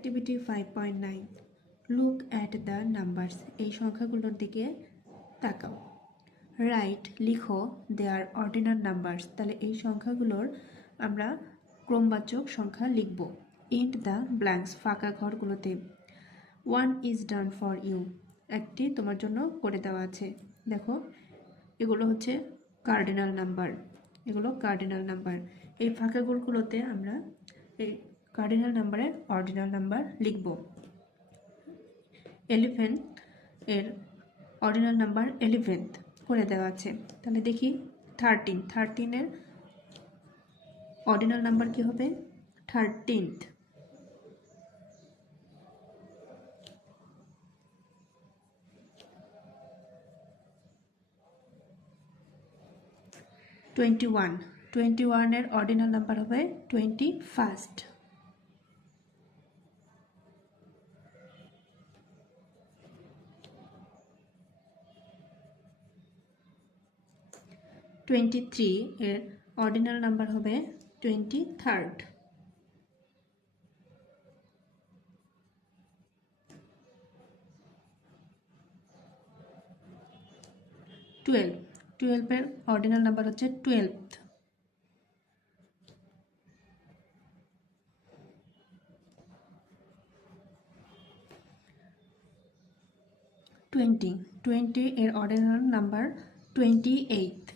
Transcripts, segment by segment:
Activity 5.9 look at the numbers. এই সংখ্যাগুলোর দিকে তাকাও। রাইট, লিখো দেয়ার অর্ডিনাল নাম্বারস। তাহলে এই সংখ্যাগুলোর আমরা ক্রমবাচক সংখ্যা লিখব। ইন্ট দ্য ব্ল্যাঙ্কস, ফাঁকা ঘরগুলোতে। 1 ইজ ডান ফর ইউ, একটি তোমার জন্য করে দেওয়া আছে। দেখো এগুলো হচ্ছে কার্ডিনাল নাম্বার, এগুলো কার্ডিনাল নাম্বার। এই ফাঁকা ঘরগুলোতে আমরা এই কার্ডিনাল নাম্বারের অর্ডিনাল নাম্বার লিখব। 11 এর অর্ডিনাল নাম্বার 11th করে দেওয়া আছে। তাহলে দেখি 13 এর অর্ডিনাল নাম্বার কি হবে? 13th। 21 এর অর্ডিনাল নাম্বার হবে 21st। 23 এর অর্ডিনাল নাম্বার হবে 23rd। 12 এর অর্ডিনাল নাম্বার হচ্ছে 12th। 20 এর অর্ডিনাল নাম্বার 28th।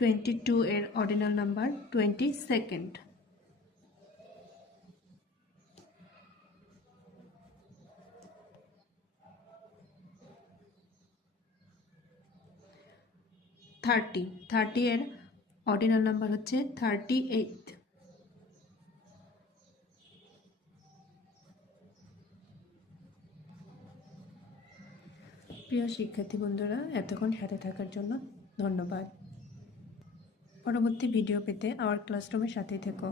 22 এর অর্ডিনাল নাম্বার 22nd। থার্টি এর অর্ডিনাল নাম্বার হচ্ছে 38th। প্রিয় শিক্ষার্থী বন্ধুরা, এতক্ষণ সাথে থাকার জন্য ধন্যবাদ। পরবর্তী ভিডিও পেতে আমার ক্লাসরুমের সাথেই থেকো।